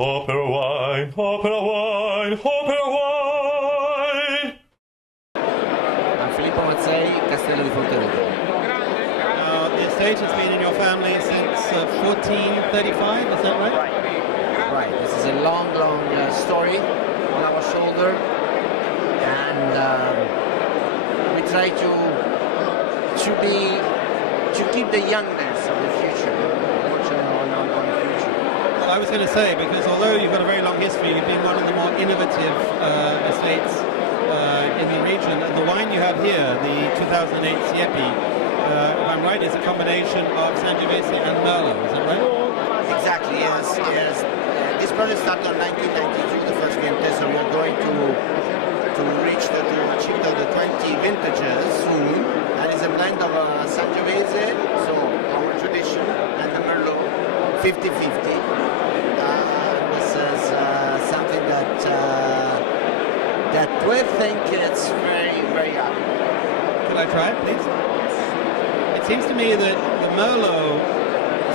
OperaWine, OperaWine, OperaWine! I'm Filippo Mazzei, Castello di Fonterutoli. The estate has been in your family since 1435, is that right? Right, this is a long story on our shoulder, and we try to keep the youngness of the future, working on the future. Well, I was going to say, because although you've got a very long history, you've been one of the more innovative estates in the region, and the wine you have here, the 2008 Siepi, if I'm right, is a combination of Sangiovese and Merlot, is that right? Exactly, yes. This project started in 1992, the first vintage, so we're going to achieve the 20 vintages soon. That is a blend of Sangiovese, so our tradition, and the Merlot, 50-50. This is something that we think is very, very happy. Could I try it, please? It seems to me that the Merlot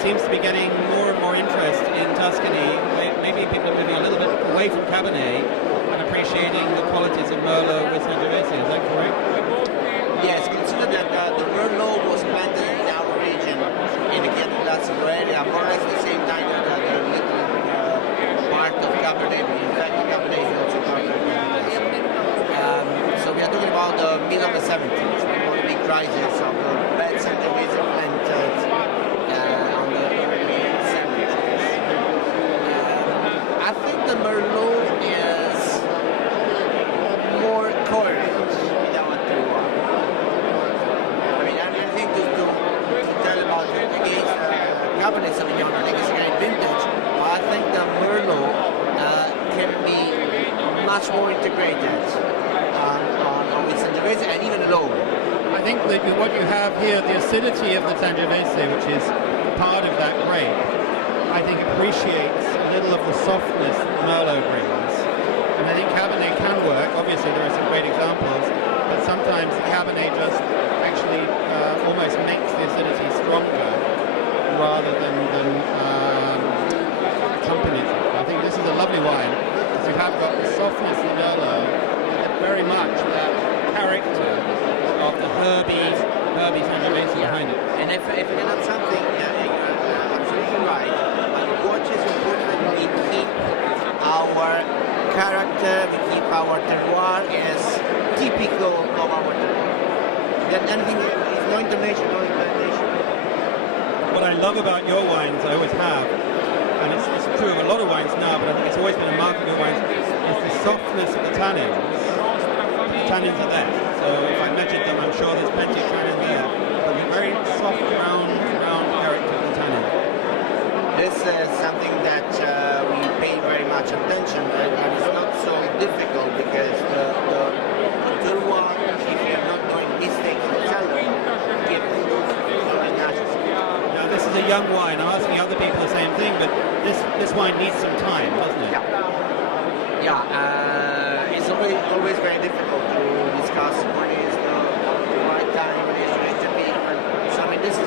seems to be getting more and more interest in Tuscany. Maybe people are moving a little bit away from Cabernet and appreciating the qualities of Merlot with Sangiovese. Is that correct? Yes, consider that the Merlot was planted in our region, in the Castello area, more or less the same time that the little part of Cabernet. In fact, Cabernet is also part of Cabernet. So we are talking about the middle of the 70s, one big crisis of the bad Sangiovese planted on the early 70s. I think the Merlot is more coherent with our terroir. I mean, anything to tell about it against Cabernet Sauvignon, I think it's a great vintage, but I think the Merlot can be much more integrated with Sangiovese and even alone. I think that what you have here, the acidity of the Sangiovese, which is part of that grape, I think appreciates a little of the softness that Merlot brings. And I think Cabernet can work. Obviously there are some great examples, but sometimes the Cabernet just actually almost makes the acidity stronger rather than accompanies it. I think this is a lovely wine, because you have got the softness of Merlot and very much that character of the herby Sangiovese behind it. And if you can add something, you're absolutely right. But what is important, we keep our character, we keep our terroir as typical of our terroir. That anything is no intonation, no implementation. What I love about your wines, I always have, and it's true of a lot of wines now, but I think it's always been a mark of your wines, is the softness of the tannins. The tannins are there. So if I measured them, I'm sure there's plenty of tannin there. But the very soft, round character of the tannin. This is something that we pay very much attention, and it's not so difficult because the terroir, if you're not doing mistakes in cellar, gives very natural. Now this is a young wine. I'm asking other people the same thing, but this wine needs some time, doesn't it? Yeah. It's always very difficult to discuss when is the right time, when is it to be. So I mean, this is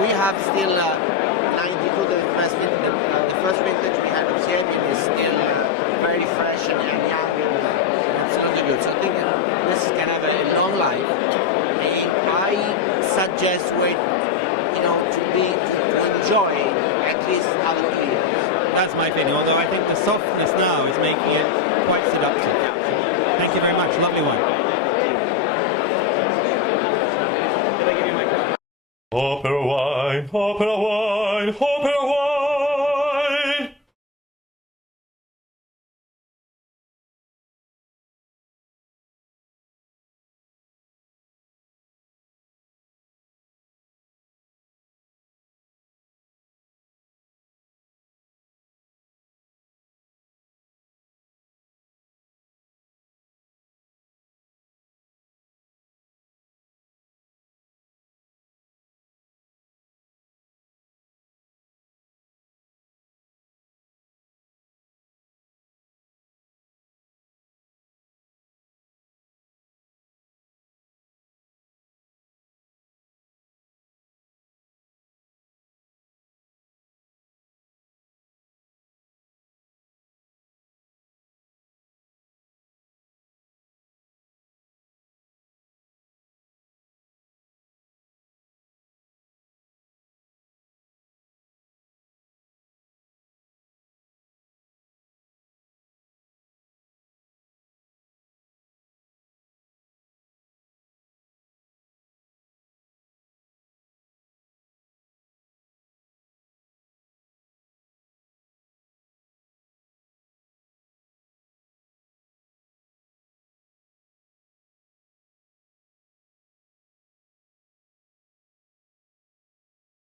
we have still 92. The first vintage we had of Siepi is still very fresh and young and absolutely good. So I think this can have a long life. And I suggest to enjoy at least other 2 years. That's my feeling, although I think the softness now is making it quite seductive. Thank you very much. Lovely wine. Did I give you my cup? OperaWine, OperaWine,